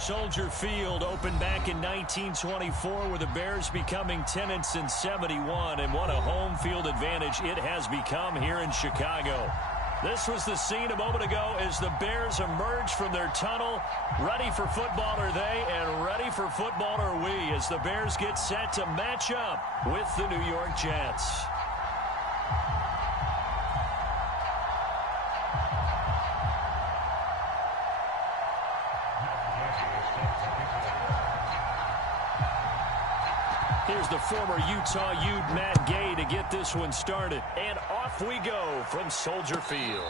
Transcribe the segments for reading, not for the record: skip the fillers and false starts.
Soldier Field opened back in 1924 with the Bears becoming tenants in 71, and what a home field advantage it has become here in Chicago. This was the scene a moment ago as the Bears emerged from their tunnel. Ready for football are they, and ready for football are we as the Bears get set to match up with the New York Jets. Here's the former Utah Ute Matt Gay to get this one started. And off we go from Soldier Field.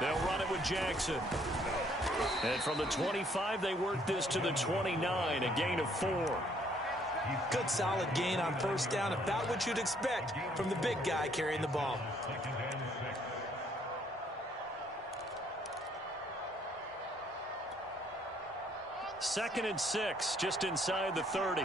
They'll run it with Jackson. And from the 25, they work this to the 29, a gain of 4. Good solid gain on first down, about what you'd expect from the big guy carrying the ball. Second and 6, just inside the 30.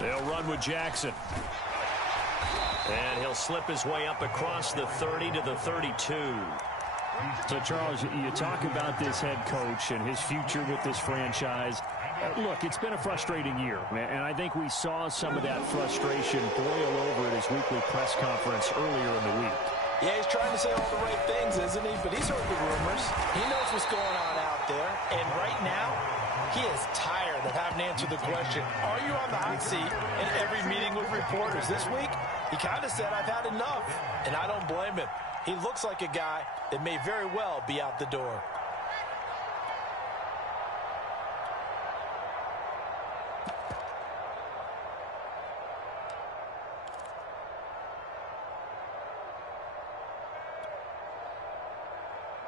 They'll run with Jackson. And he'll slip his way up across the 30 to the 32. So, Charles, you talk about this head coach and his future with this franchise. Look, it's been a frustrating year, and I think we saw some of that frustration boil over at his weekly press conference earlier in the week. Yeah, he's trying to say all the right things, isn't he? But he's heard the rumors. He knows what's going on out there. And right now, he is tired of having to answer the question, are you on the hot seat in every meeting with reporters? This week, he kind of said, I've had enough. And I don't blame him. He looks like a guy that may very well be out the door.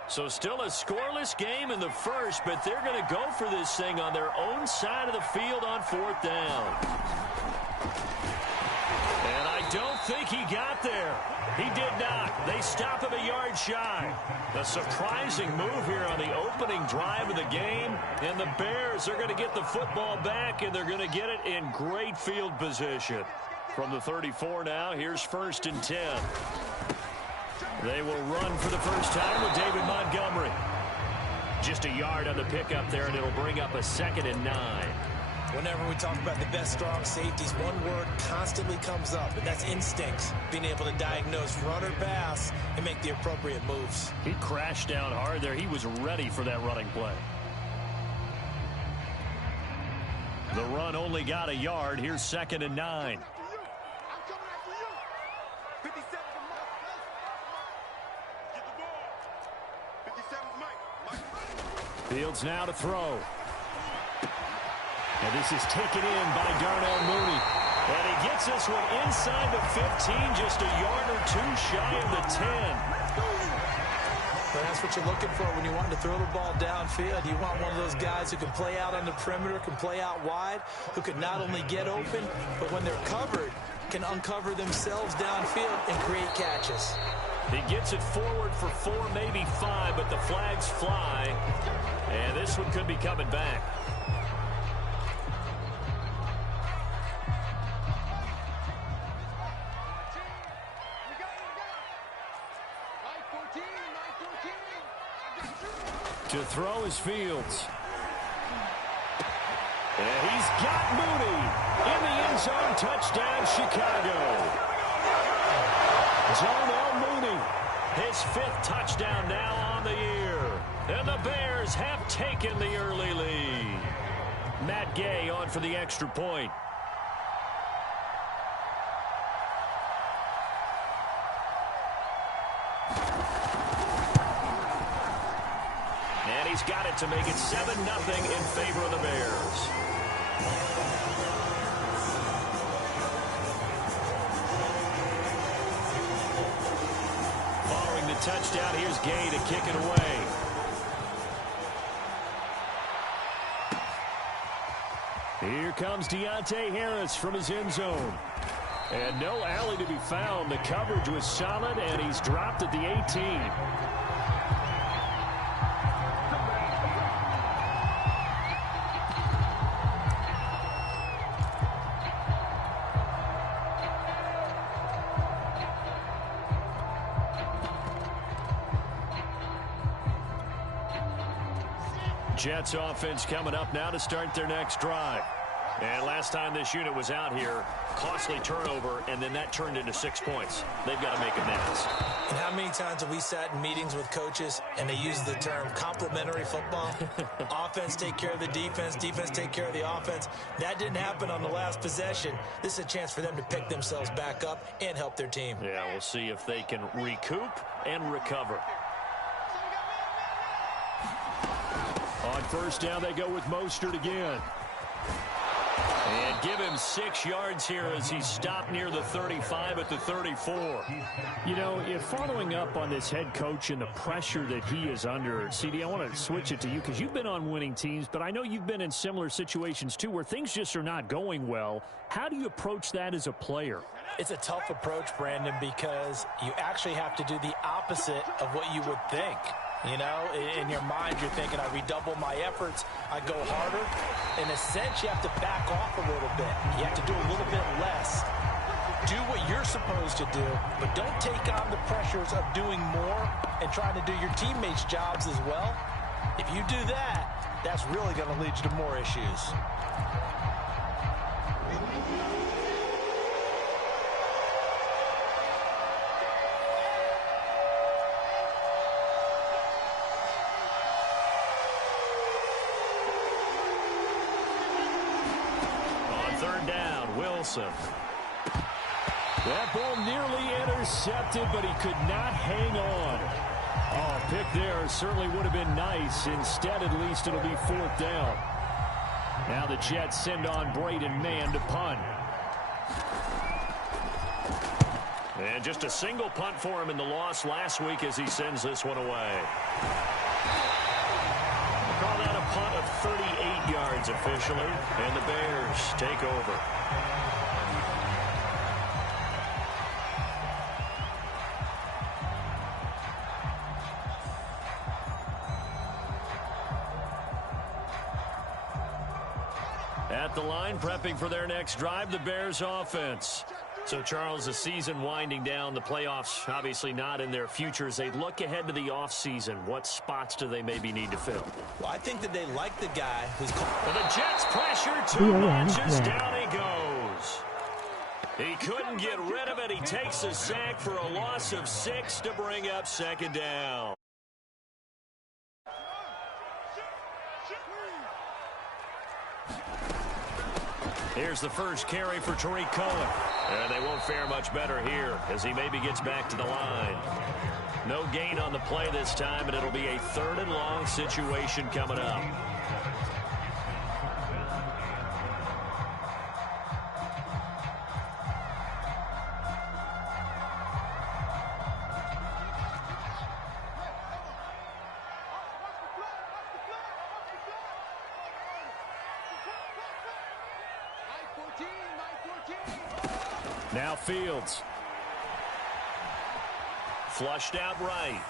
So still a scoreless game in the first, but they're going to go for this thing on their own side of the field on fourth down. And I don't think he got there. He did not. They stop him a yard shy. A surprising move here on the opening drive of the game. And the Bears are going to get the football back, and they're going to get it in great field position. From the 34 now, here's 1st and 10. They will run for the first time with David Montgomery. Just a yard on the pickup there, and it'll bring up a 2nd and 9. Whenever we talk about the best strong safeties, one word constantly comes up, and that's instincts. Being able to diagnose run or pass and make the appropriate moves. He crashed down hard there. He was ready for that running play. The run only got a yard. Here's 2nd and 9. Fields now to throw. And this is taken in by Darnell Mooney. And he gets this one inside the 15, just a yard or two shy of the 10. But that's what you're looking for when you want to throw the ball downfield. You want one of those guys who can play out on the perimeter, can play out wide, who can not only get open, but when they're covered, can uncover themselves downfield and create catches. He gets it forward for 4, maybe 5, but the flags fly. And this one could be coming back. To throw is Fields. And he's got Mooney in the end zone. Touchdown, Chicago. Darnell Mooney, his 5th touchdown now on the year. And the Bears have taken the early lead. Matt Gay on for the extra point. he's got it to make it 7-0 in favor of the Bears. Following the touchdown, here's Gay to kick it away. Here comes Deontay Harris from his end zone. And no alley to be found. The coverage was solid, and he's dropped at the 18. Jets offense coming up now to start their next drive. And last time this unit was out here, costly turnover, and then that turned into 6 points. They've got to make amends. And how many times have we sat in meetings with coaches and they use the term complementary football? Offense take care of the defense, defense take care of the offense. That didn't happen on the last possession. This is a chance for them to pick themselves back up and help their team. Yeah, we'll see if they can recoup and recover. On first down, they go with Mostert again. And give him 6 yards here as he's stopped near the 35 at the 34. You know, if following up on this head coach and the pressure that he is under, CD, I want to switch it to you because you've been on winning teams, but I know you've been in similar situations too where things just are not going well. How do you approach that as a player? It's a tough approach, Brandon, because you actually have to do the opposite of what you would think. You know, in your mind, you're thinking, I redouble my efforts, I go harder. In a sense, you have to back off a little bit. You have to do a little bit less. Do what you're supposed to do, but don't take on the pressures of doing more and trying to do your teammates' jobs as well. If you do that, that's really going to lead you to more issues. That ball nearly intercepted, but he could not hang on. Oh, pick there certainly would have been nice. Instead, at least it'll be 4th down. Now the Jets send on Braden Mann to punt. And just a single punt for him in the loss last week as he sends this one away. Call that a punt of 38 yards officially, and the Bears take over. At the line, prepping for their next drive, the Bears offense. So, Charles, the season winding down, the playoffs obviously not in their future. As they look ahead to the offseason, what spots do they maybe need to fill? Well, I think that they like the guy who's... Well, the Jets pressure too much as down he goes. He couldn't get rid of it. He takes a sack for a loss of 6 to bring up 2nd down. Here's the first carry for Tariq Cohen. And they won't fare much better here as he maybe gets back to the line. No gain on the play this time, and it'll be a 3rd and long situation coming up. Now Fields. Flushed out right.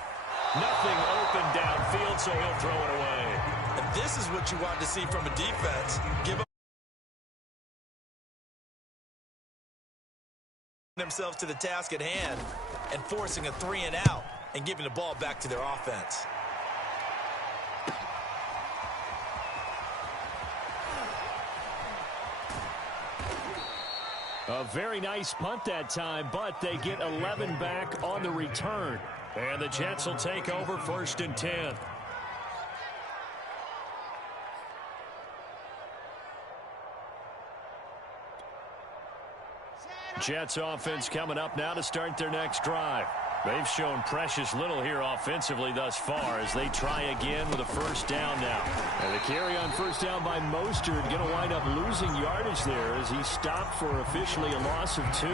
Nothing open downfield, so he'll throw it away. And this is what you want to see from a defense. Give up themselves to the task at hand and forcing a 3-and-out and giving the ball back to their offense. A very nice punt that time, but they get 11 back on the return. And the Jets will take over 1st and 10. Jets offense coming up now to start their next drive. They've shown precious little here offensively thus far as they try again with a first down now. And the carry on first down by Mostert going to wind up losing yardage there as he stopped for officially a loss of 2.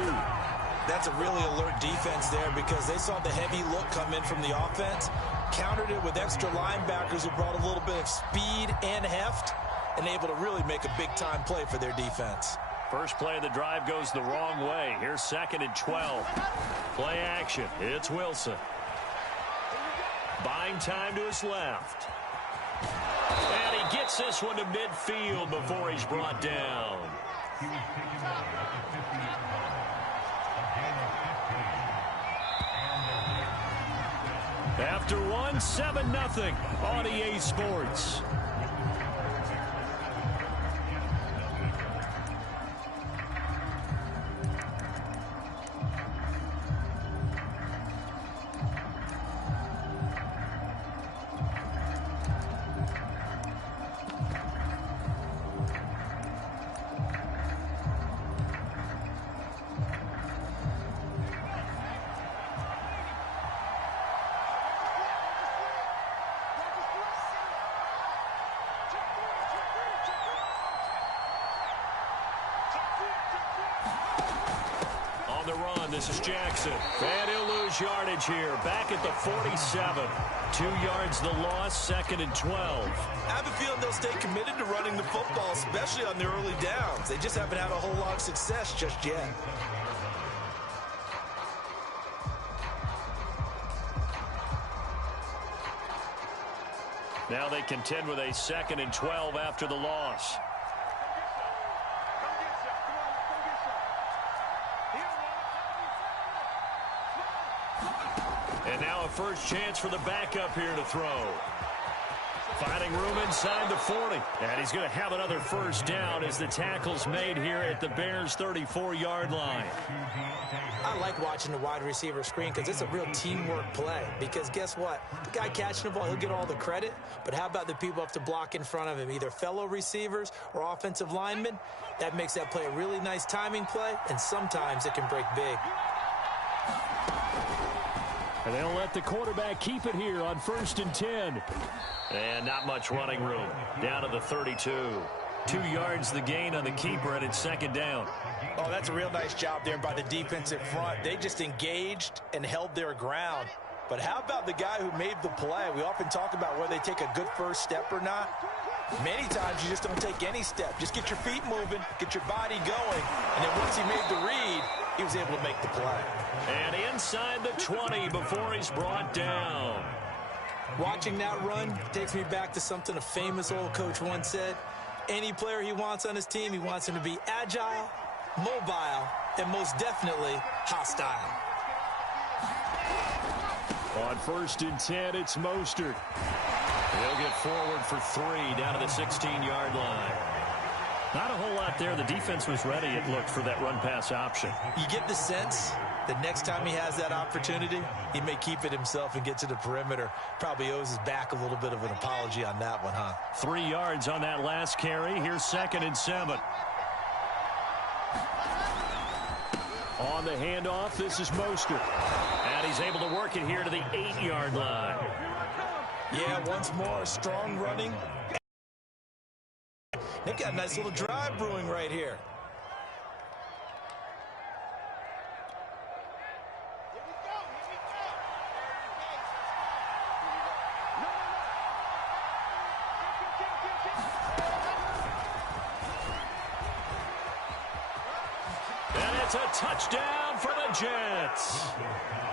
That's a really alert defense there because they saw the heavy look come in from the offense, countered it with extra linebackers who brought a little bit of speed and heft, and able to really make a big-time play for their defense. First play of the drive goes the wrong way. Here's 2nd and 12. Play action. It's Wilson. Buying time to his left. And he gets this one to midfield before he's brought down. After one, 7-0 on EA Sports. This is Jackson. And he'll lose yardage here. Back at the 47. 2 yards the loss, 2nd and 12. I have a feeling they'll stay committed to running the football, especially on their early downs. They just haven't had a whole lot of success just yet. Now they contend with a 2nd and 12 after the loss. And now a first chance for the backup here to throw. Finding room inside the 40. And he's going to have another first down as the tackle's made here at the Bears' 34-yard line. I like watching the wide receiver screen because it's a real teamwork play. Because guess what? The guy catching the ball, he'll get all the credit. But how about the people have to block in front of him, either fellow receivers or offensive linemen? That makes that play a really nice timing play, and sometimes it can break big. And they'll let the quarterback keep it here on 1st and 10. And not much running room. Down to the 32. 2 yards the gain on the keeper, and it's 2nd down. Oh, that's a real nice job there by the defensive front. They just engaged and held their ground. But how about the guy who made the play? We often talk about whether they take a good first step or not. Many times you just don't take any step. Just get your feet moving, get your body going. And then once he made the read, he was able to make the play. And inside the 20 before he's brought down. Watching that run takes me back to something a famous old coach once said. Any player he wants on his team, he wants him to be agile, mobile, and most definitely hostile. On 1st and 10, it's Mostert. He'll get forward for 3 down to the 16-yard line. Not a whole lot there. The defense was ready, it looked, for that run-pass option. You get the sense that next time he has that opportunity, he may keep it himself and get to the perimeter. Probably owes his back a little bit of an apology on that one, huh? 3 yards on that last carry. Here's 2nd and 7. On the handoff, this is Mostert. And he's able to work it here to the 8-yard line. Yeah, once more, strong running. They've got a nice little drive brewing right here. And it's a touchdown for the Jets.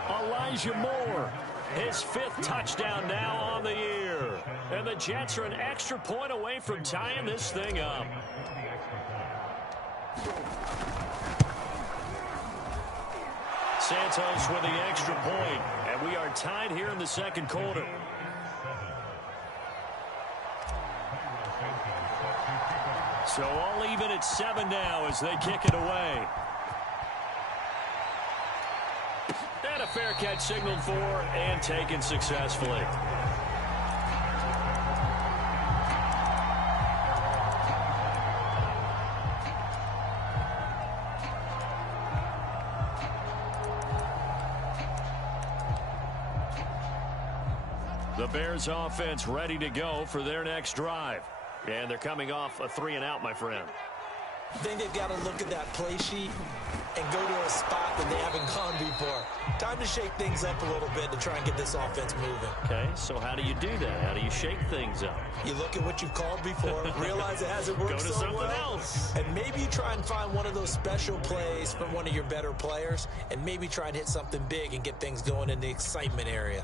Elijah Moore. His 5th touchdown now on the year. And the Jets are an extra point away from tying this thing up. Santos with the extra point. And we are tied here in the 2nd quarter. So all even at 7 now as they kick it away. And a fair catch signaled for and taken successfully. The Bears offense ready to go for their next drive. And they're coming off a 3-and-out, my friend. I think they've got to look at that play sheet and go to a spot that they haven't gone before. Time to shake things up a little bit to try and get this offense moving. Okay, so how do you do that? How do you shake things up? You look at what you've called before, realize it hasn't worked Go to so something well, else. and maybe you try and find one of those special plays from one of your better players, and maybe try and hit something big and get things going in the excitement area.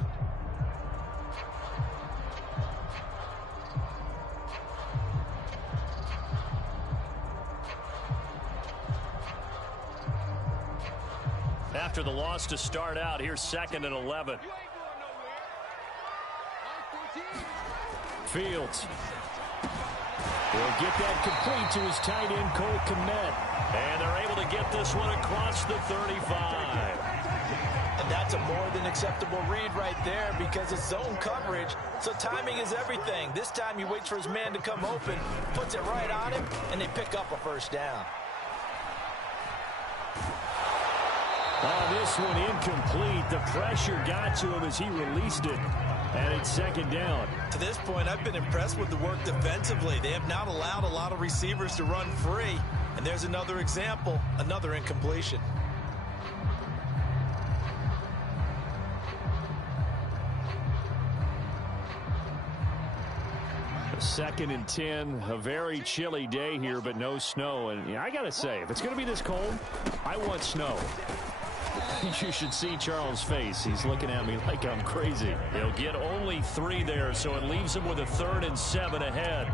After the loss to start out, here's 2nd and 11. Fields. He'll get that complete to his tight end, Cole Kmet. And they're able to get this one across the 35. And that's a more than acceptable read right there because it's zone coverage, so timing is everything. This time he waits for his man to come open, puts it right on him, and they pick up a first down. This one incomplete. The pressure got to him as he released it. And it's 2nd down. To this point, I've been impressed with the work defensively. They have not allowed a lot of receivers to run free. And there's another example, another incompletion. Second and 10, a very chilly day here, but no snow. And I got to say, if it's going to be this cold, I want snow. You should see Charles' face. He's looking at me like I'm crazy. He'll get only 3 there, so it leaves him with a 3rd and 7 ahead.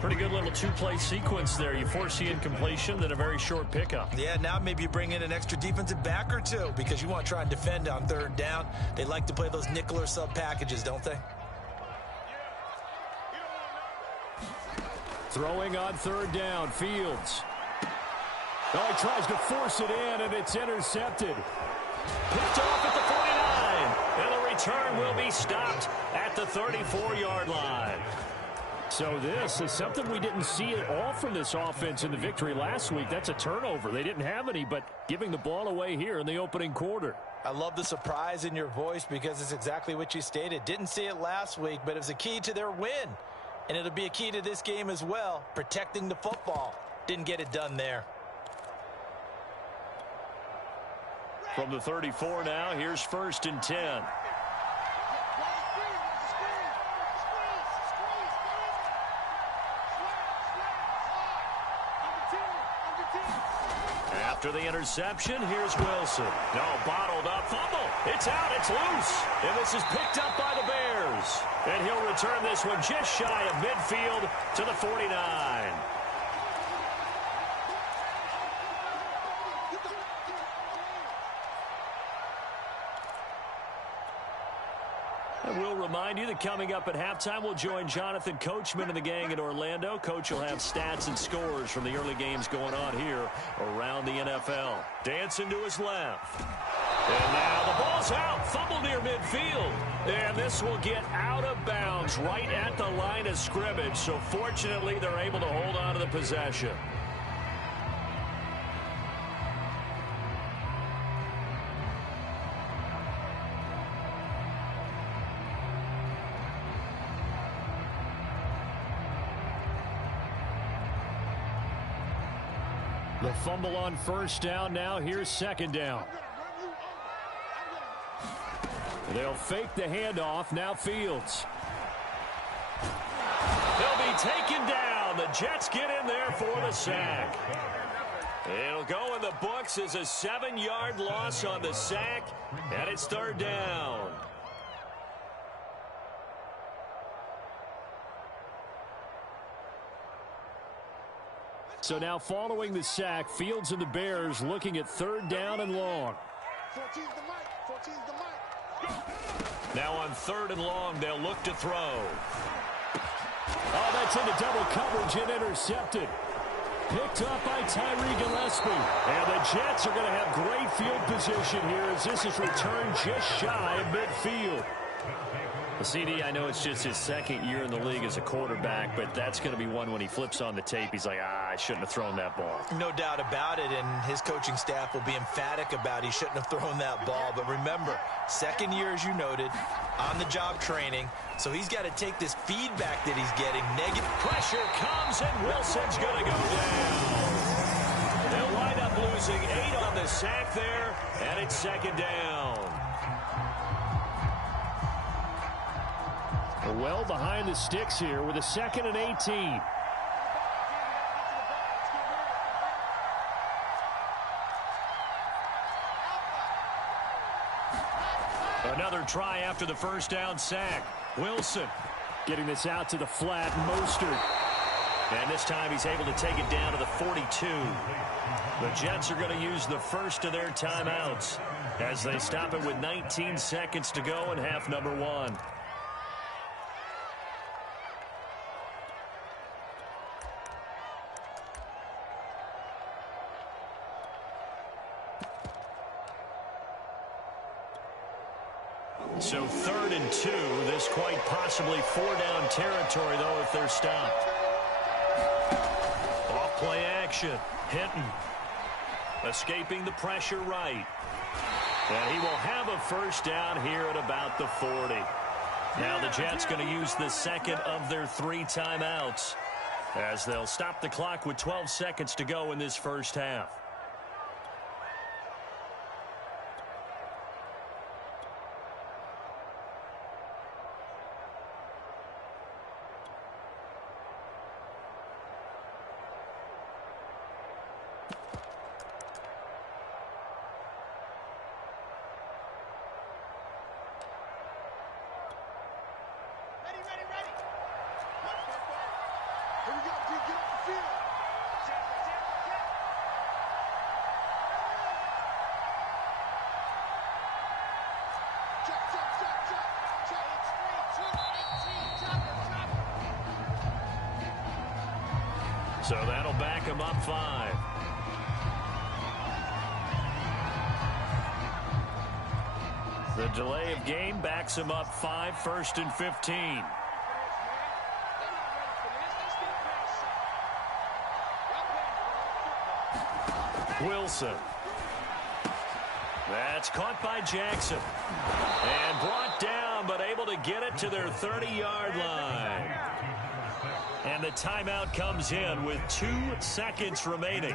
Pretty good little 2-play sequence there. You force the incompletion, then a very short pickup. Yeah, now maybe you bring in an extra defensive back or two because you want to try and defend on 3rd down. They like to play those nickel or sub packages, don't they? Throwing on 3rd down, Fields. Oh, he tries to force it in, and it's intercepted. Picked off at the 49. And the return will be stopped at the 34-yard line. So this is something we didn't see at all from this offense in the victory last week. That's a turnover. They didn't have any, but giving the ball away here in the opening quarter. I love the surprise in your voice because it's exactly what you stated. Didn't see it last week, but it was a key to their win. And it'll be a key to this game as well, protecting the football. Didn't get it done there. From the 34 now, here's 1st and 10. After the interception, here's Wilson. No, bottled up, fumble. It's out, it's loose. And this is picked up by the Bears. And he'll return this one just shy of midfield to the 49. And we'll remind you that coming up at halftime, we'll join Jonathan Coachman and the gang in Orlando. Coach will have stats and scores from the early games going on here around the NFL. Dancing to his left. And now the ball's out. Fumble near midfield. And this will get out of bounds right at the line of scrimmage. So fortunately, they're able to hold on to the possession. The fumble on 1st down. Now here's 2nd down. They'll fake the handoff. Now Fields. They'll be taken down. The Jets get in there for the sack. It'll go in the books as a 7-yard loss on the sack, and it's 3rd down. So now following the sack, Fields and the Bears looking at 3rd down and long. Now on 3rd and long, they'll look to throw. Oh, that's into double coverage and intercepted. Picked up by Tyree Gillespie. And the Jets are going to have great field position here as this is returned just shy of midfield. CD, I know it's just his second year in the league as a quarterback, but that's going to be one when he flips on the tape. He's like, I shouldn't have thrown that ball. No doubt about it, and his coaching staff will be emphatic about he shouldn't have thrown that ball. But remember, second year, as you noted, on-the-job training, so he's got to take this feedback that he's getting. Negative pressure comes, and Wilson's going to go down. They'll wind up losing 8 on the sack there, and it's second down. Well behind the sticks here with a 2nd and 18. Another try after the first down sack. Wilson getting this out to the flat. Mostert. And this time he's able to take it down to the 42. The Jets are going to use the first of their timeouts as they stop it with 19 seconds to go in half number 1. So 3rd and 2. This quite possibly 4-down territory, though, if they're stopped. Off-play action. Hinton. Escaping the pressure right. And he will have a first down here at about the 40. Now the Jets going to use the second of their 3 timeouts as they'll stop the clock with 12 seconds to go in this first half. So that'll back him up 5. The delay of game backs him up 5, 1st and 15. Wilson. That's caught by Jackson. And brought down, but able to get it to their 30-yard line. And the timeout comes in with 2 seconds remaining.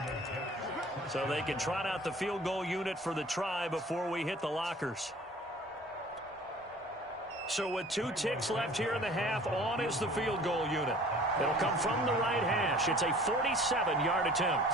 So they can trot out the field goal unit for the try before we hit the lockers. So with 2 ticks left here in the half, on is the field goal unit. It'll come from the right hash. It's a 47-yard attempt.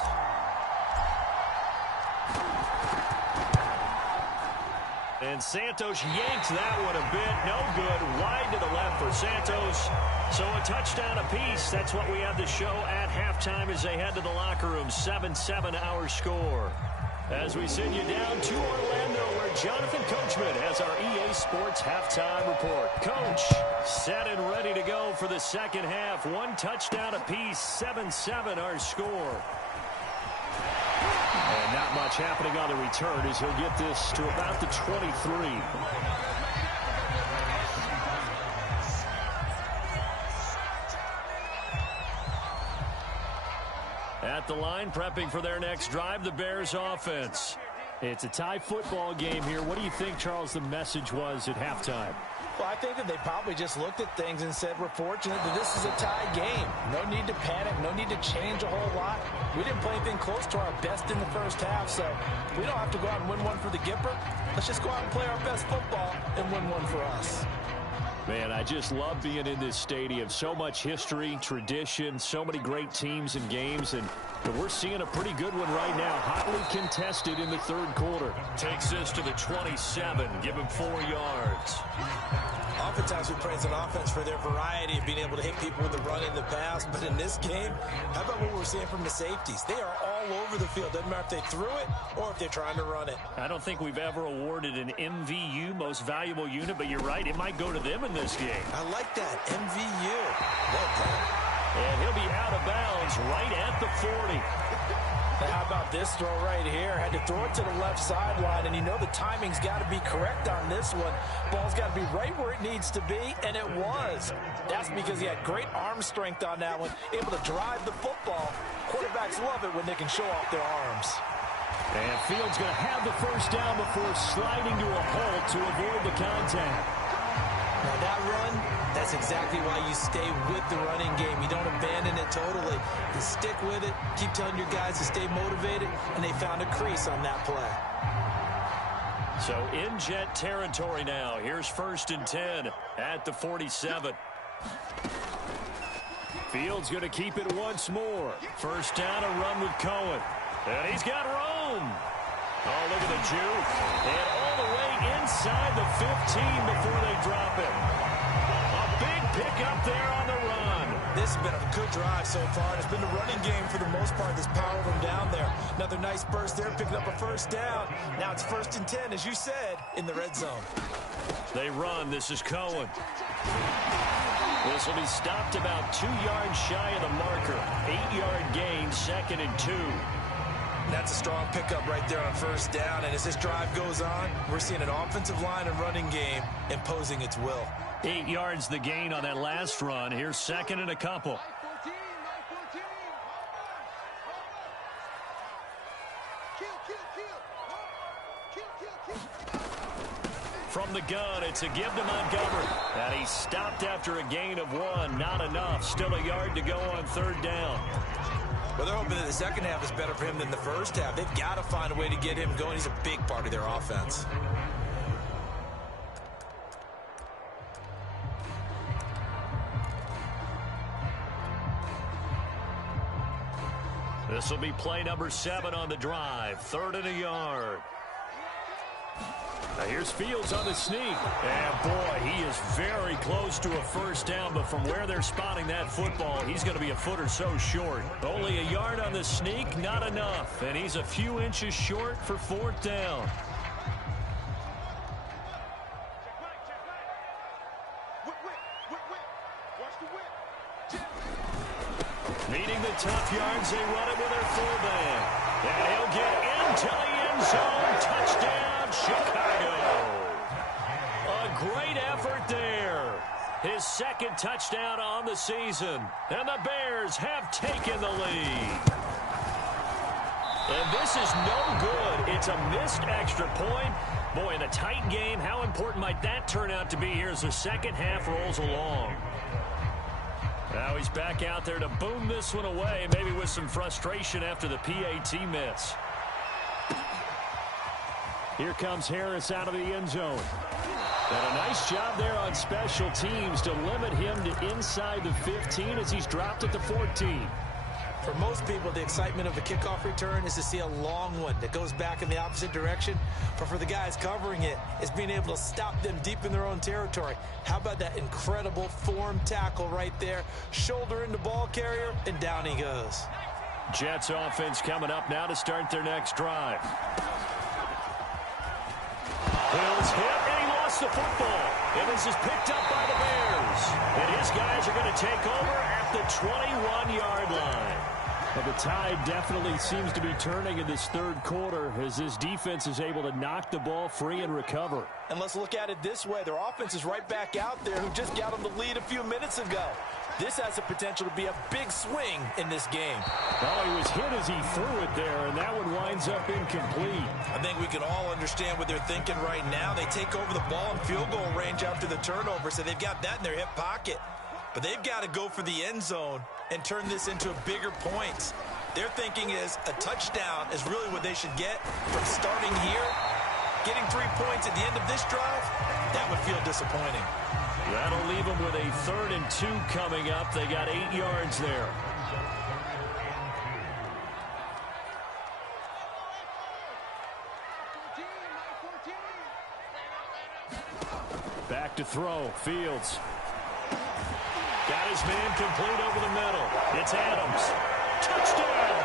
And Santos yanks that one a bit. No good. Wide to the left for Santos. So a touchdown apiece. That's what we have to show at halftime as they head to the locker room. 7-7 our score. As we send you down to Orlando, where Jonathan Coachman has our EA Sports halftime report. Coach, set and ready to go for the second half. 1 touchdown apiece. 7-7 our score. And not much happening on the return as he'll get this to about the 23. At the line, prepping for their next drive, the Bears offense. It's a tie football game here. What do you think, Charles, the message was at halftime? Well, I think that they probably just looked at things and said, we're fortunate that this is a tie game. No need to panic. No need to change a whole lot. We didn't play anything close to our best in the first half, so we don't have to go out and win one for the Gipper. Let's just go out and play our best football and win one for us. Man, I just love being in this stadium. So much history, tradition, so many great teams and games, and we're seeing a pretty good one right now. Hotly contested in the third quarter. Takes this to the 27. Give him 4 yards. Oftentimes we praise an offense for their variety of being able to hit people with the run in the pass. But in this game, how about what we're seeing from the safeties? They are all over the field. Doesn't matter if they threw it or if they're trying to run it. I don't think we've ever awarded an MVU, most valuable unit, but you're right. It might go to them in this game. I like that. MVU. Well done. And he'll be out of bounds right at the 40. And how about this throw right here? Had to throw it to the left sideline, and you know the timing's got to be correct on this one. Ball's got to be right where it needs to be, and it was. That's because he had great arm strength on that one, able to drive the football. Quarterbacks love it when they can show off their arms. And Fields going to have the first down before sliding to a halt to avoid the contact. Now that run, that's exactly why you stay with the running game. You don't abandon it totally. You stick with it, keep telling your guys to stay motivated, and they found a crease on that play. So in jet territory now. Here's 1st and 10 at the 47. Fields going to keep it once more. First down, a run with Cohen. And he's got room. Oh, look at the juke. And all the way inside the 15 before they drop it. A big pickup there on the run. This has been a good drive so far. It's been the running game for the most part that's powered them down there. Another nice burst there, picking up a first down. Now it's 1st and 10, as you said, in the red zone. They run. This is Cohen. This will be stopped about 2 yards shy of the marker. 8-yard gain, 2nd and 2. That's a strong pickup right there on first down. And as this drive goes on, we're seeing an offensive line and running game imposing its will. 8 yards the gain on that last run. Here's 2nd and a couple. From the gun, it's a give to Montgomery. And he stopped after a gain of 1. Not enough. Still a yard to go on 3rd down. Well, they're hoping that the second half is better for him than the first half. They've got to find a way to get him going. He's a big part of their offense. This will be play number 7 on the drive. 3rd and a yard. Now here's Fields on the sneak. And boy, he is very close to a first down, but from where they're spotting that football, he's going to be a foot or so short. Only a yard on the sneak, not enough. And he's a few inches short for 4th down. Needing the tough yards, they run it with their fullback. And he'll get into the end zone. Touchdown, Chicago. A great effort there. His 2nd touchdown on the season. And the Bears have taken the lead. And this is no good. It's a missed extra point. Boy, in a tight game, how important might that turn out to be here as the second half rolls along? Now he's back out there to boom this one away, maybe with some frustration after the PAT miss. Here comes Harris out of the end zone. And a nice job there on special teams to limit him to inside the 15 as he's dropped at the 14. For most people, the excitement of a kickoff return is to see a long one that goes back in the opposite direction. But for the guys covering it, it's being able to stop them deep in their own territory. How about that incredible form tackle right there? Shoulder into ball carrier, and down he goes. Jets offense coming up now to start their next drive. Hill's hit, and he lost the football. And this is picked up by the Bears. And his guys are going to take over at the 21-yard line. Well, the tide definitely seems to be turning in this 3rd quarter as this defense is able to knock the ball free and recover. And let's look at it this way. Their offense is right back out there who just got them the lead a few minutes ago. This has the potential to be a big swing in this game. Well, he was hit as he threw it there, and that one winds up incomplete. I think we can all understand what they're thinking right now. They take over the ball in field goal range after the turnover, so they've got that in their hip pocket. But they've got to go for the end zone and turn this into a bigger points. Their thinking is a touchdown is really what they should get from starting here. Getting 3 points at the end of this drive, that would feel disappointing. That'll leave them with a 3rd and 2 coming up. They got 8 yards there. Back to throw, Fields. Got his man complete over the middle. It's Adams. Touchdown!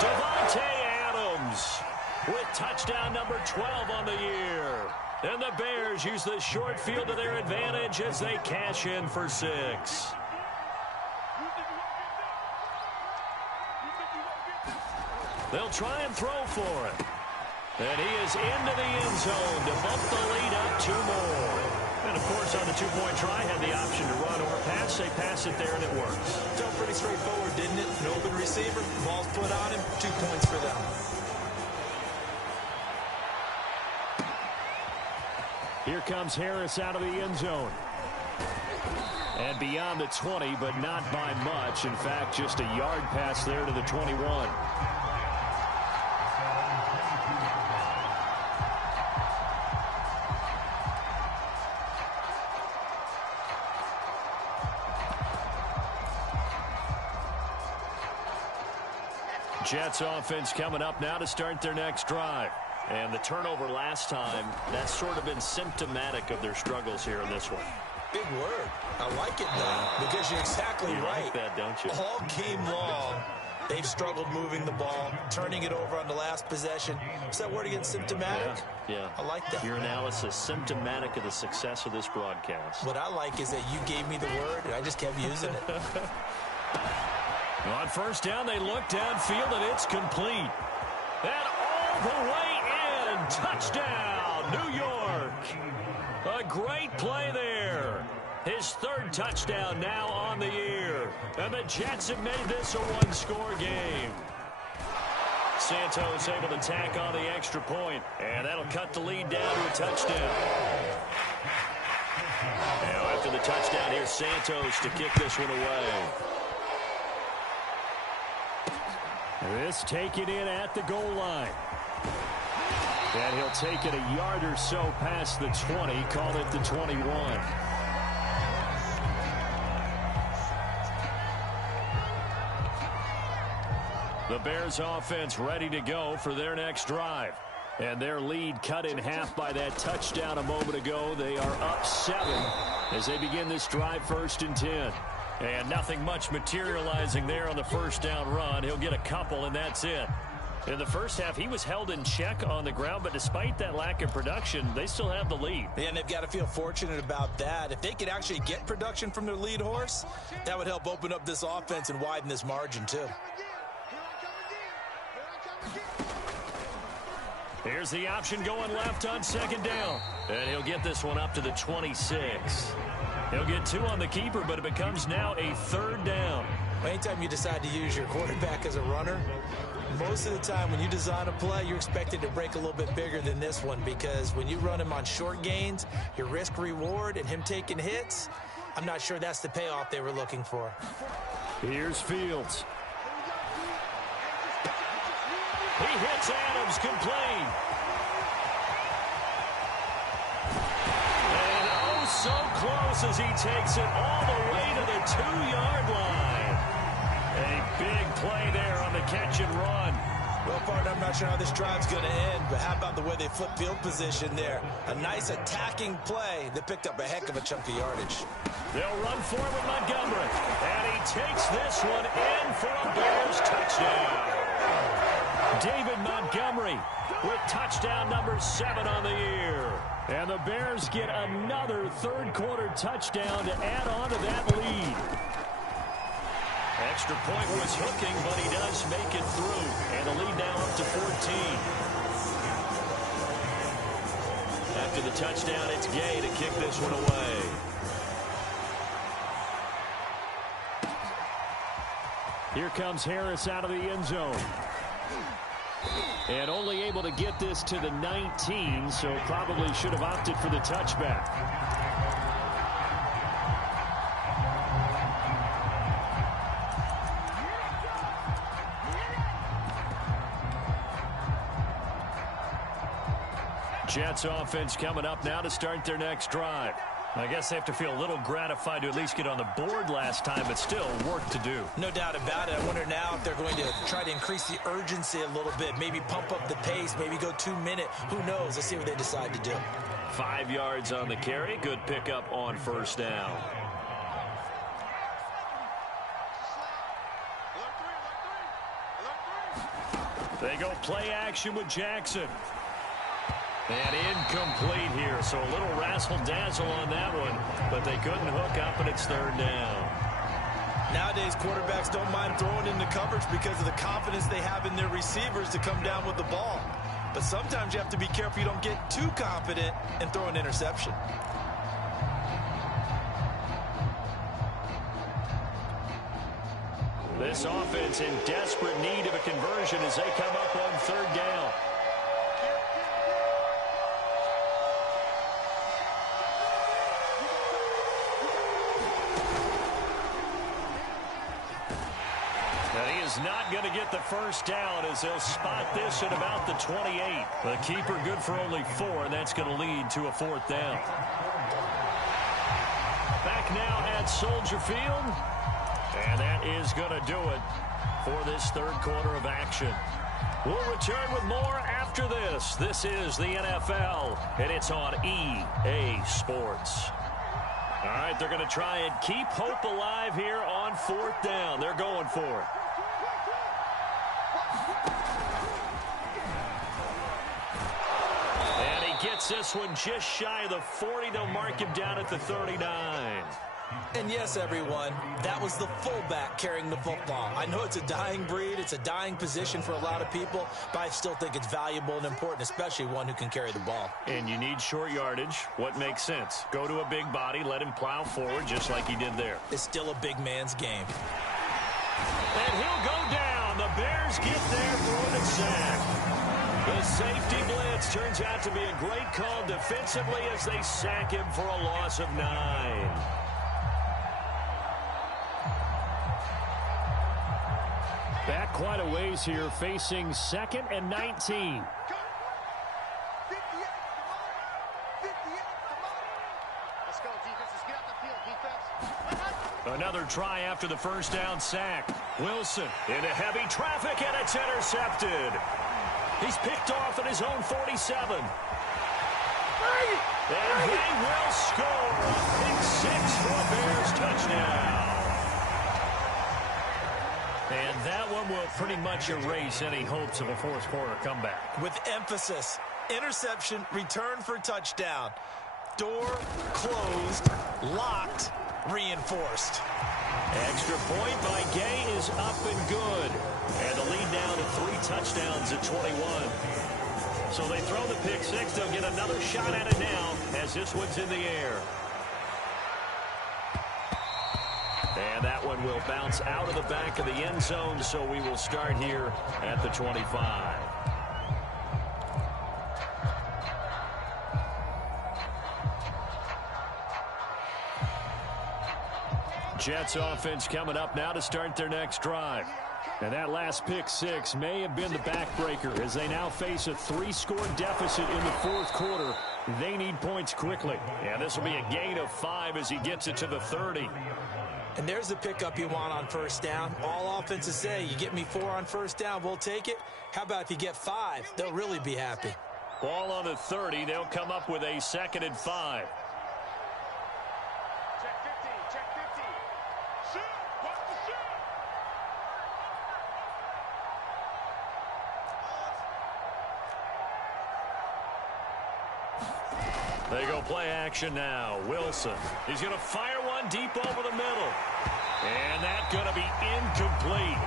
Devontae Adams with touchdown number 12 on the year. And the Bears use the short field to their advantage as they cash in for 6. They'll try and throw for it. And he is into the end zone to bump the lead up 2 more. And, of course, on the 2-point try, had the option to run or pass. They pass it there, and it works. Felt pretty straightforward, didn't it? An open receiver, ball's put on him, 2 points for them. Here comes Harris out of the end zone. And beyond the 20, but not by much. In fact, just a yard pass there to the 21. Jets offense coming up now to start their next drive. And the turnover last time, that's sort of been symptomatic of their struggles here in this one. Big word. I like it, though, because you're exactly right. Like that, don't you? All game long, they've struggled moving the ball, turning it over on the last possession. Is that word again, symptomatic? Yeah. I like that. Your analysis, symptomatic of the success of this broadcast. What I like is that you gave me the word, and I just kept using it. On first down, they look downfield, and it's complete. And all the way in. Touchdown, New York. A great play there. His 3rd touchdown now on the year. And the Jets have made this a 1-score game. Santos able to tack on the extra point. And that'll cut the lead down to a touchdown. Now after the touchdown, here's Santos to kick this one away. This taken in at the goal line. And he'll take it a yard or so past the 20, call it the 21. The Bears offense ready to go for their next drive. And their lead cut in half by that touchdown a moment ago. They are up 7 as they begin this drive 1st and 10. And nothing much materializing there on the first down run. He'll get a couple, and that's it. In the first half, he was held in check on the ground, but despite that lack of production, they still have the lead. Yeah, and they've got to feel fortunate about that. If they could actually get production from their lead horse, that would help open up this offense and widen this margin, too. Here's the option going left on 2nd down. And he'll get this one up to the 26. He'll get 2 on the keeper, but it becomes now a 3rd down. Anytime you decide to use your quarterback as a runner, most of the time when you design a play, you're expected to break a little bit bigger than this one, because when you run him on short gains, your risk-reward and him taking hits, I'm not sure that's the payoff they were looking for. Here's Fields. He hits Adams, complete. And oh, so close as he takes it all the way to the 2-yard line. A big play there on the catch and run. Well, partner, I'm not sure how this drive's going to end, but how about the way they flip field position there? A nice attacking play that picked up a heck of a chunk of yardage. They'll run for it with Montgomery. And he takes this one in for a Bears touchdown. David Montgomery with touchdown number 7 on the year. And the Bears get another 3rd quarter touchdown to add on to that lead. Extra point was hooking, but he does make it through. And the lead now up to 14. After the touchdown, it's Gay to kick this one away. Here comes Harris out of the end zone. And only able to get this to the 19, so probably should have opted for the touchback. Jets offense coming up now to start their next drive. I guess they have to feel a little gratified to at least get on the board last time, but still work to do. No doubt about it. I wonder now if they're going to try to increase the urgency a little bit, maybe pump up the pace, maybe go 2-minute. Who knows? Let's see what they decide to do. 5 yards on the carry. Good pickup on first down. They go play action with Jackson. And incomplete here, so a little razzle-dazzle on that one, but they couldn't hook up, and it's 3rd down. Nowadays, quarterbacks don't mind throwing into coverage because of the confidence they have in their receivers to come down with the ball. But sometimes you have to be careful you don't get too confident and throw an interception. This offense in desperate need of a conversion as they come up on third down. Not going to get the first down as they'll spot this at about the 28. The keeper good for only 4, and that's going to lead to a fourth down. Back now at Soldier Field, and that is going to do it for this third quarter of action. We'll return with more after this. This is the NFL, and it's on EA Sports. All right, they're going to try and keep hope alive here on fourth down. They're going for it. And he gets this one just shy of the 40. They'll mark him down at the 39. And yes, everyone, that was the fullback carrying the football. I know it's a dying breed, it's a dying position for a lot of people, but I still think it's valuable and important, especially one who can carry the ball. And you need short yardage. What makes sense? Go to a big body, let him plow forward just like he did there. It's still a big man's game. And he'll go down. The Bears get there for the sack. The safety blitz turns out to be a great call defensively as they sack him for a loss of 9. Back quite a ways here, facing 2nd and 19. Another try after the first down sack. Wilson into heavy traffic, and it's intercepted. He's picked off at his own 47. And they will score a pick 6 for a Bears touchdown. And that one will pretty much erase any hopes of a fourth quarter comeback. With emphasis, interception, return for touchdown. Door closed, locked, reinforced. Extra point by Gay is up and good. And the lead now to 3 touchdowns at 21. So they throw the pick 6. They'll get another shot at it now as this one's in the air. And that one will bounce out of the back of the end zone, so we will start here at the 25. Jets offense coming up now to start their next drive. And that last pick 6 may have been the backbreaker as they now face a 3-score deficit in the fourth quarter. They need points quickly. And this will be a gain of 5 as he gets it to the 30. And there's the pickup you want on first down. All offenses say, you get me 4 on first down, we'll take it. How about if you get 5? They'll really be happy. Ball on the 30. They'll come up with a 2nd and 5. They go play action now. Wilson. He's going to fire one deep over the middle. And that's going to be incomplete.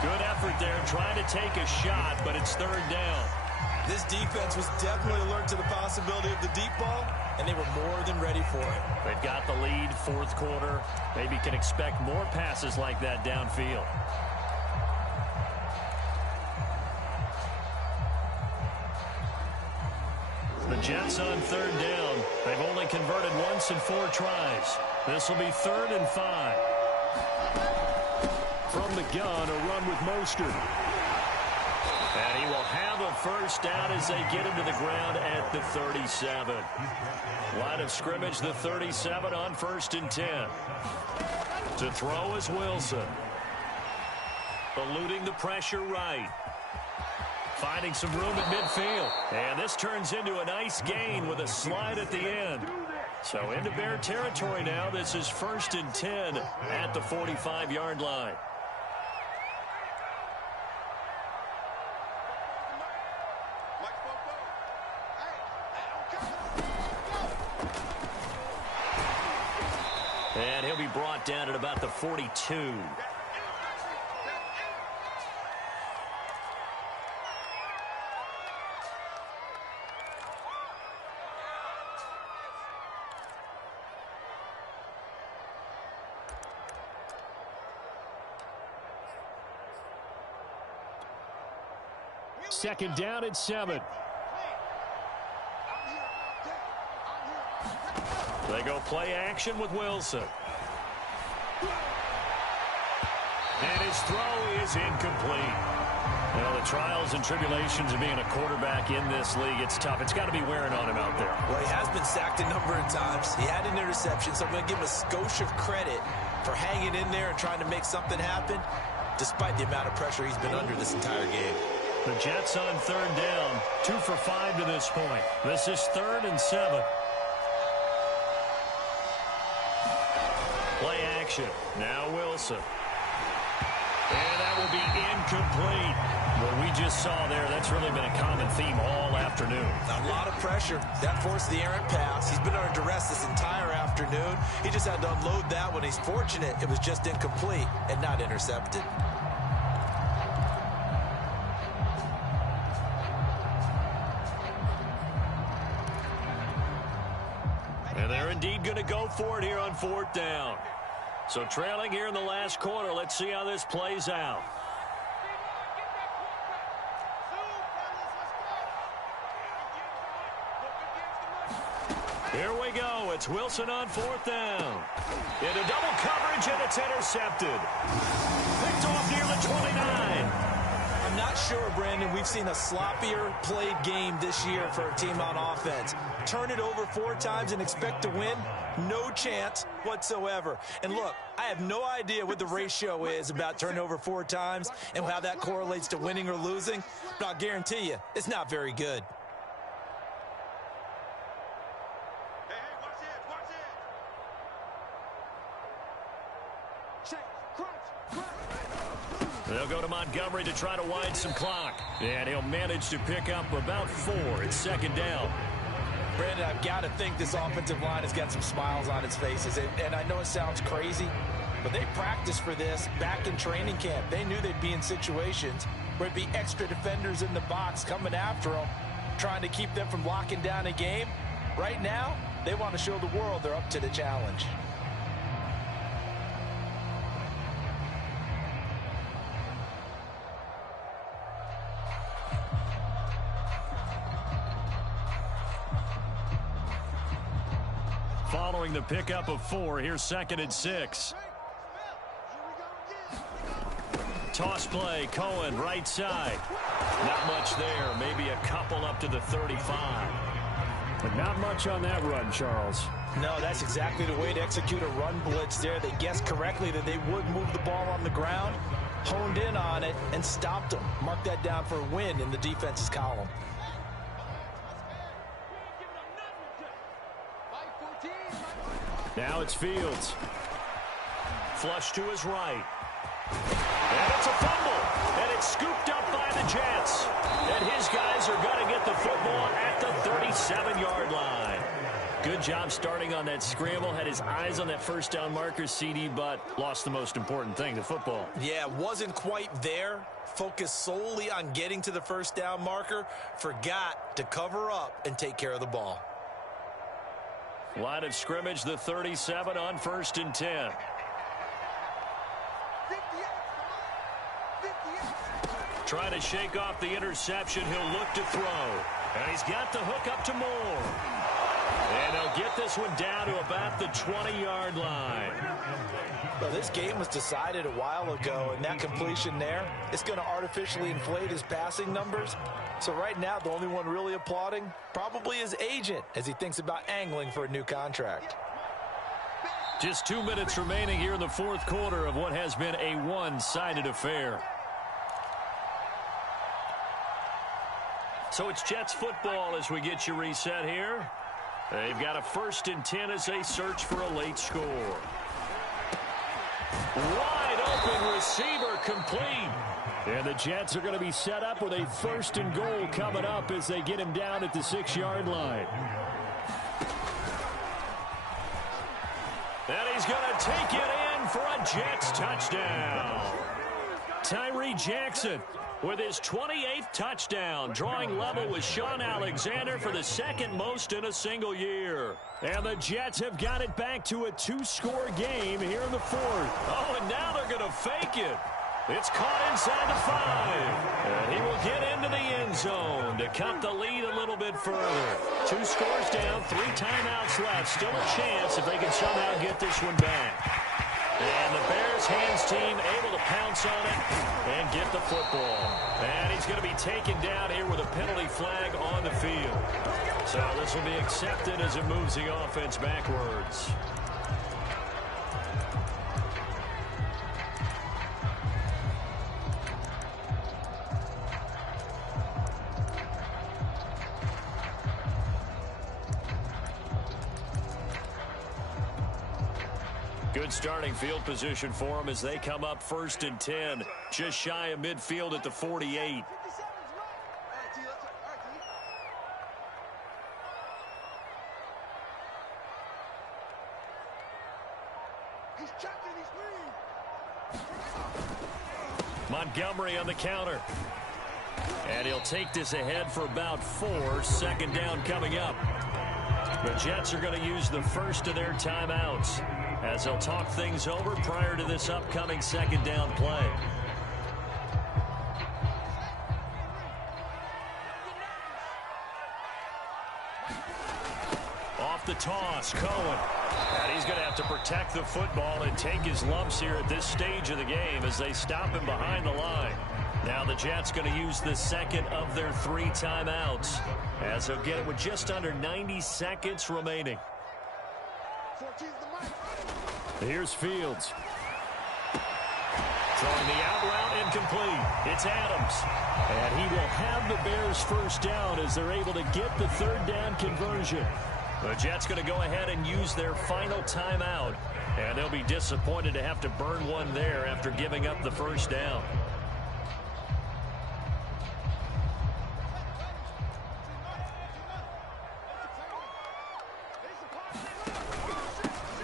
Good effort there trying to take a shot, but it's 3rd down. This defense was definitely alert to the possibility of the deep ball, and they were more than ready for it. They've got the lead, 4th quarter. Maybe can expect more passes like that downfield. The Jets on 3rd down. They've only converted once in 4 tries. This will be 3rd and 5. From the gun, a run with Mostert. And he will have a first down as they get him to the ground at the 37. Line of scrimmage, the 37 on 1st and 10. To throw is Wilson. Eluding the pressure right. Finding some room at midfield. And this turns into a nice gain with a slide at the end. So into Bear territory now. This is 1st and 10 at the 45-yard line. And he'll be brought down at about the 42. Second down and 7. They go play action with Wilson. And his throw is incomplete. Well, the trials and tribulations of being a quarterback in this league, it's tough. It's got to be wearing on him out there. Well, he has been sacked a number of times. He had an interception, so I'm going to give him a skosh of credit for hanging in there and trying to make something happen, despite the amount of pressure he's been under this entire game. The Jets on third down, 2 for 5 to this point. This is 3rd and 7. Play action. Now Wilson. And that will be incomplete. What we just saw there, that's really been a common theme all afternoon. A lot of pressure. That forced the errant pass. He's been under duress this entire afternoon. He just had to unload that one. He's fortunate it was just incomplete and not intercepted. And they're indeed going to go for it here on 4th down. So trailing here in the last quarter. Let's see how this plays out. Here we go. It's Wilson on 4th down. Into double coverage, and it's intercepted. Picked off near the 29. I'm not sure, Brandon, we've seen a sloppier played game this year for a team on offense. Turn it over 4 times and expect to win? No chance whatsoever. And look, I have no idea what the ratio is about turning over 4 times and how that correlates to winning or losing, but I'll guarantee you, it's not very good. They'll go to Montgomery to try to wind some clock. And he'll manage to pick up about 4. It's 2nd down. Brandon, I've got to think this offensive line has got some smiles on its faces. And I know it sounds crazy, but they practiced for this back in training camp. They knew they'd be in situations where it'd be extra defenders in the box coming after them, trying to keep them from locking down a game. Right now, they want to show the world they're up to the challenge. Following the pickup of 4, here's 2nd and 6. Toss play, Cohen, right side. Not much there, maybe a couple up to the 35. But not much on that run, Charles. No, that's exactly the way to execute a run blitz there. They guessed correctly that they would move the ball on the ground, honed in on it, and stopped them. Mark that down for a win in the defense's column. Now it's Fields. Flush to his right. And it's a fumble. And it's scooped up by the Jets. And his guys are going to get the football at the 37-yard line. Good job starting on that scramble. Had his eyes on that first down marker, CD, but lost the most important thing, the football. Yeah, wasn't quite there. Focused solely on getting to the first down marker. Forgot to cover up and take care of the ball. Line of scrimmage, the 37 on 1st and 10. Trying to shake off the interception. He'll look to throw. And he's got the hook up to Moore. And he'll get this one down to about the 20-yard line. Well, this game was decided a while ago, and that completion there is going to artificially inflate his passing numbers. So right now, the only one really applauding probably his agent as he thinks about angling for a new contract. Just 2 minutes remaining here in the 4th quarter of what has been a one-sided affair. So it's Jets football as we get you reset here. They've got a 1st and 10 as they search for a late score. Wide open receiver complete. And the Jets are going to be set up with a 1st and goal coming up as they get him down at the 6-yard line. And he's He's going to take it in for a Jets touchdown. Tyree Jackson with his 28th touchdown, drawing level with Sean Alexander for the second most in a single year. And the Jets have got it back to a 2-score game here in the fourth. Oh, and now they're going to fake it. It's caught inside the 5. And he will get into the end zone to cut the lead a little bit further. 2 scores down, 3 timeouts left. Still a chance if they can somehow get this one back. And the Bears hands team able to pounce on it and get the football. And he's going to be taken down here with a penalty flag on the field. So this will be accepted as it moves the offense backwards. Good starting field position for them as they come up 1st and 10, just shy of midfield at the 48. Montgomery on the counter. And he'll take this ahead for about 4. 2nd down coming up. The Jets are going to use the first of their timeouts as they'll talk things over prior to this upcoming 2nd down play. Off the toss, Cohen. And he's going to have to protect the football and take his lumps here at this stage of the game as they stop him behind the line. Now the Jets going to use the second of their 3 timeouts as they'll get it with just under 90 seconds remaining. Here's Fields. Throwing the out route incomplete. It's Adams. And he will have the Bears first down as they're able to get the 3rd down conversion. The Jets going to go ahead and use their final timeout. And they'll be disappointed to have to burn one there after giving up the first down.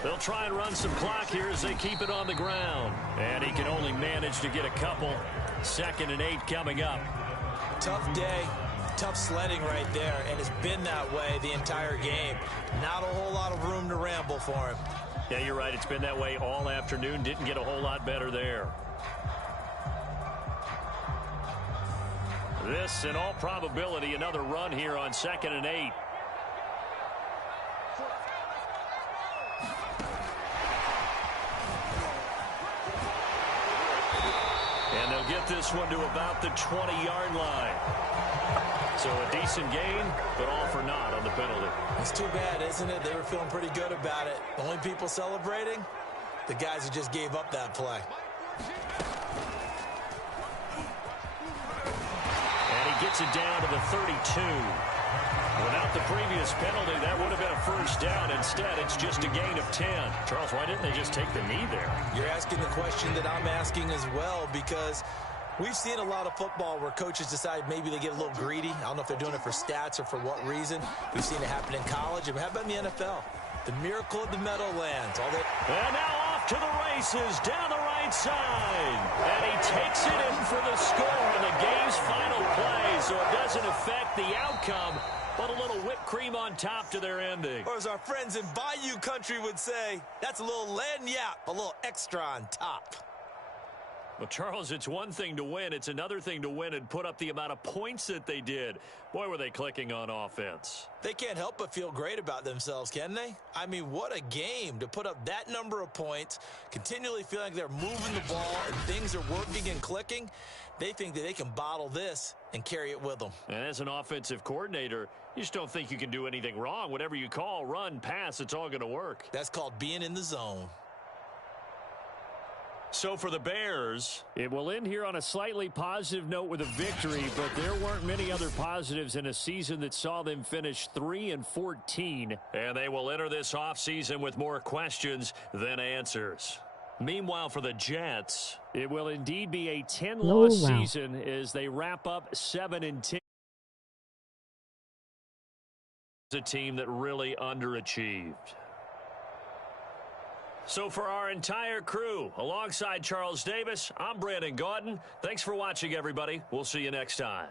They'll try and run some clock here as they keep it on the ground. And he can only manage to get a couple. 2nd and 8 coming up. Tough day, tough sledding right there, and it's been that way the entire game. Not a whole lot of room to ramble for him. Yeah, you're right. It's been that way all afternoon. Didn't get a whole lot better there. This, in all probability, another run here on 2nd and 8. And they'll get this one to about the 20-yard line. So a decent gain, but all for naught on the penalty. It's too bad, isn't it? They were feeling pretty good about it. The only people celebrating, the guys who just gave up that play. And he gets it down to the 32. Without the previous penalty, that would have been a first down. Instead, it's just a gain of 10. Charles, why didn't they just take the knee there? You're asking the question that I'm asking as well, because we've seen a lot of football where coaches decide maybe they get a little greedy. I don't know if they're doing it for stats or for what reason. We've seen it happen in college. And how about in the NFL? The miracle of the Meadowlands. And now off to the races down the right side. And he takes it in for the score in the game's final play. So it doesn't affect the outcome, but a little whipped cream on top to their ending. Or as our friends in Bayou Country would say, that's a little lagniappe, a little extra on top. Well, Charles, it's one thing to win. It's another thing to win and put up the amount of points that they did. Boy, were they clicking on offense. They can't help but feel great about themselves, can they? I mean, what a game to put up that number of points, continually feeling like they're moving the ball and things are working and clicking. They think that they can bottle this and carry it with them. And as an offensive coordinator, you just don't think you can do anything wrong. Whatever you call, run, pass, it's all going to work. That's called being in the zone. So for the Bears, it will end here on a slightly positive note with a victory, but there weren't many other positives in a season that saw them finish 3-14. And they will enter this offseason with more questions than answers. Meanwhile, for the Jets, it will indeed be a 10-loss season as they wrap up 7-10. A team that really underachieved. So for our entire crew, alongside Charles Davis, I'm Brandon Gaudin. Thanks for watching, everybody. We'll see you next time.